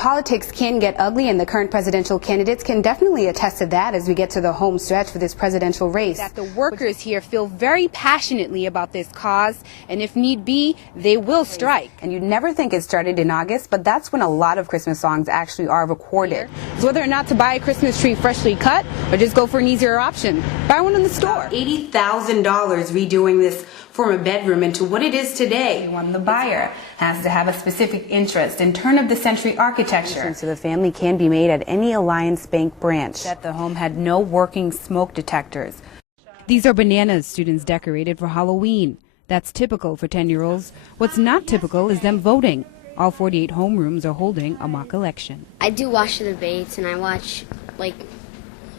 politics can get ugly, and the current presidential candidates can definitely attest to that as we get to the home stretch for this presidential race. That the workers here feel very passionately about this cause, and if need be, they will strike. And you'd never think it started in August, but that's when a lot of Christmas songs actually are recorded. So whether or not to buy a Christmas tree freshly cut or just go for an easier option, buy one in the store. $80,000 redoing this former bedroom into what it is today. The buyer has to have a specific interest in turn-of-the-century architecture, so the family can be made at any Alliance Bank branch. That the home had no working smoke detectors. These are bananas students decorated for Halloween. That's typical for 10-year-olds. What's not typical is them voting. All 48 homerooms are holding a mock election. I do watch the debates, and I watch,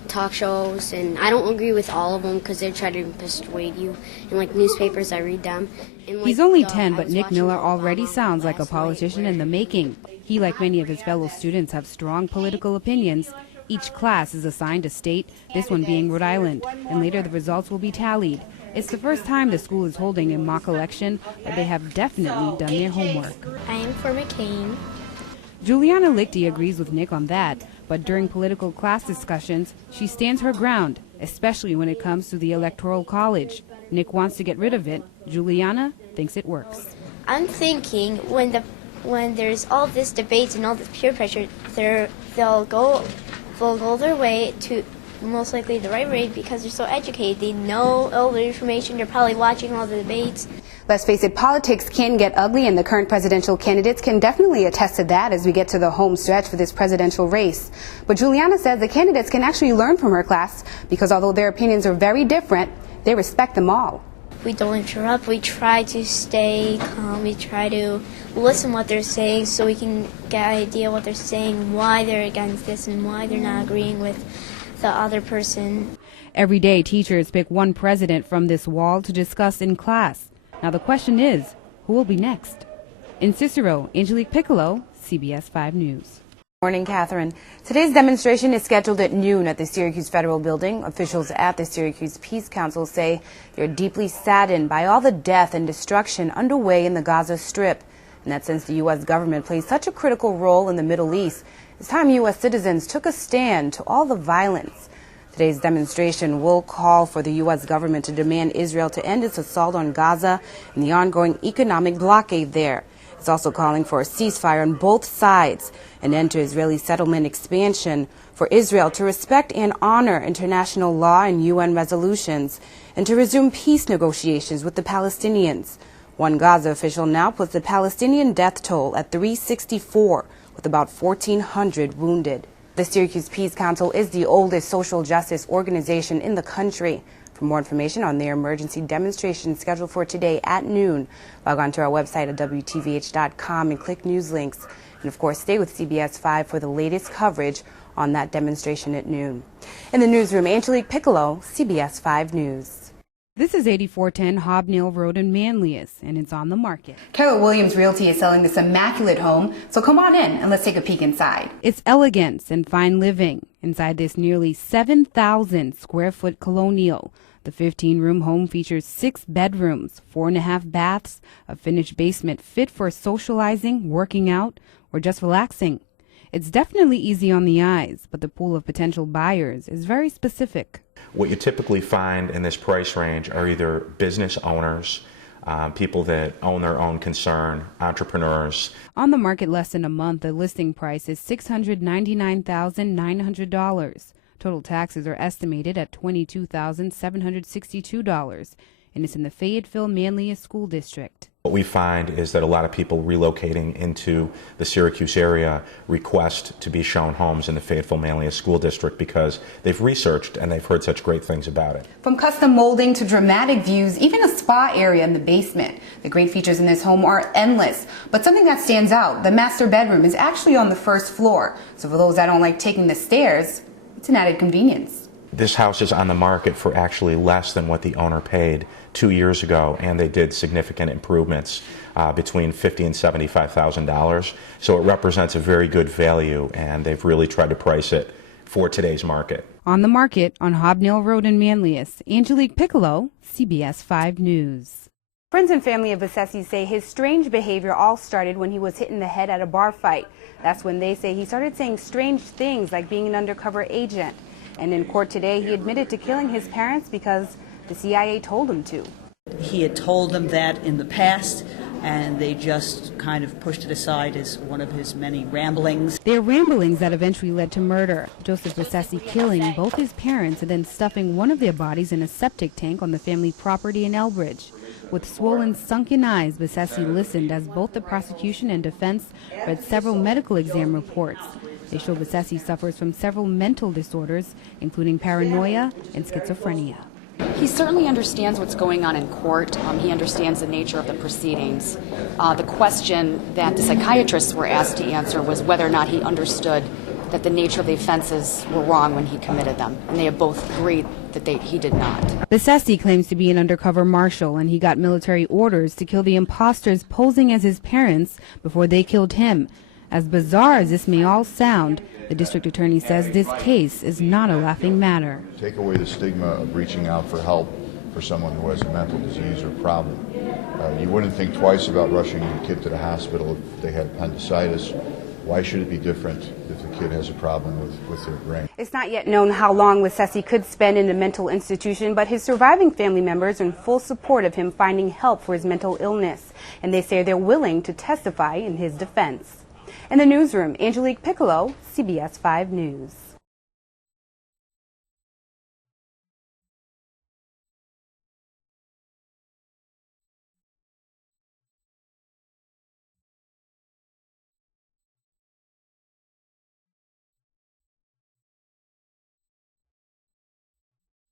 talk shows, and I don't agree with all of them because they try to persuade you. And newspapers, I read them. And, He's only 10, but Nick Miller already sounds like a politician in the making. He, like many of his fellow students, have strong political opinions. Each class is assigned a state, this one being Rhode Island, and later the results will be tallied. It's the first time the school is holding a mock election, but they have definitely done their homework. I am for McCain. Juliana Lichty agrees with Nick on that, but during political class discussions, she stands her ground, especially when it comes to the Electoral College. Nick wants to get rid of it. Juliana thinks it works. I'm thinking when there's all this debate and all this peer pressure, they'll go their way to most likely the right way because they're so educated. They know all the information. They're probably watching all the debates. Let's face it, politics can get ugly, and the current presidential candidates can definitely attest to that as we get to the home stretch for this presidential race. But Juliana says the candidates can actually learn from her class because although their opinions are very different, they respect them all. We don't interrupt. We try to stay calm. We try to listen what they're saying so we can get an idea what they're saying, why they're against this, and why they're not agreeing with the other person. Every day, teachers pick one president from this wall to discuss in class. Now the question is, who will be next? In Cicero, Angelique Piccolo, CBS 5 News. Morning, Catherine. Today's demonstration is scheduled at noon at the Syracuse Federal Building. Officials at the Syracuse Peace Council say they're deeply saddened by all the death and destruction underway in the Gaza Strip, and that since the U.S. government plays such a critical role in the Middle East, it's time U.S. citizens took a stand to all the violence. Today's demonstration will call for the U.S. government to demand Israel to end its assault on Gaza and the ongoing economic blockade there. It's also calling for a ceasefire on both sides, an end to Israeli settlement expansion, for Israel to respect and honor international law and UN resolutions, and to resume peace negotiations with the Palestinians. One Gaza official now puts the Palestinian death toll at 364, with about 1,400 wounded. The Syracuse Peace Council is the oldest social justice organization in the country. For more information on their emergency demonstration scheduled for today at noon, log on to our website at WTVH.com and click news links. And of course, stay with CBS 5 for the latest coverage on that demonstration at noon. In the newsroom, Angelique Piccolo, CBS 5 News. This is 8410 Hobnail Road in Manlius, and it's on the market. Keller Williams Realty is selling this immaculate home, so come on in and let's take a peek inside. It's elegance and fine living inside this nearly 7,000 square foot colonial. The 15-room home features 6 bedrooms, 4.5 baths, a finished basement fit for socializing, working out, or just relaxing. It's definitely easy on the eyes, but the pool of potential buyers is very specific. What you typically find in this price range are either business owners, people that own their own concern, entrepreneurs. On the market less than a month, the listing price is $699,900. Total taxes are estimated at $22,762, and it's in the Fayetteville Manlius School District. What we find is that a lot of people relocating into the Syracuse area request to be shown homes in the Fayetteville Manlius School District because they've researched and they've heard such great things about it. From custom molding to dramatic views, even a spa area in the basement. The great features in this home are endless, but something that stands out, the master bedroom is actually on the first floor. So for those that don't like taking the stairs, it's an added convenience. This house is on the market for actually less than what the owner paid 2 years ago, and they did significant improvements between $50,000 and $75,000. So it represents a very good value, and they've really tried to price it for today's market. On the market on Hobnail Road in Manlius, Angelique Piccolo, CBS 5 News. Friends and family of Bassesi say his strange behavior all started when he was hit in the head at a bar fight. That's when they say he started saying strange things like being an undercover agent. And in court today, he admitted to killing his parents because the CIA told him to. He had told them that in the past, and they just kind of pushed it aside as one of his many ramblings. They're ramblings that eventually led to murder. Joseph Bassesi killing both his parents and then stuffing one of their bodies in a septic tank on the family property in Elbridge. With swollen, sunken eyes, Bassesi listened as both the prosecution and defense read several medical exam reports. They show Bassesi suffers from several mental disorders, including paranoia and schizophrenia. He certainly understands what's going on in court. He understands the nature of the proceedings. The question that the psychiatrists were asked to answer was whether or not he understood that the nature of the offenses were wrong when he committed them, and they have both agreed that he did not. Bassesi claims to be an undercover marshal, and he got military orders to kill the imposters posing as his parents before they killed him. As bizarre as this may all sound, the district attorney says this case is not a laughing matter. Take away the stigma of reaching out for help for someone who has a mental disease or problem. You wouldn't think twice about rushing your kid to the hospital if they had appendicitis. Why should it be different if the kid has a problem with their brain? It's not yet known how long Bassesi could spend in a mental institution, but his surviving family members are in full support of him finding help for his mental illness, and they say they're willing to testify in his defense. In the newsroom, Angelique, Piccolo, CBS 5 News.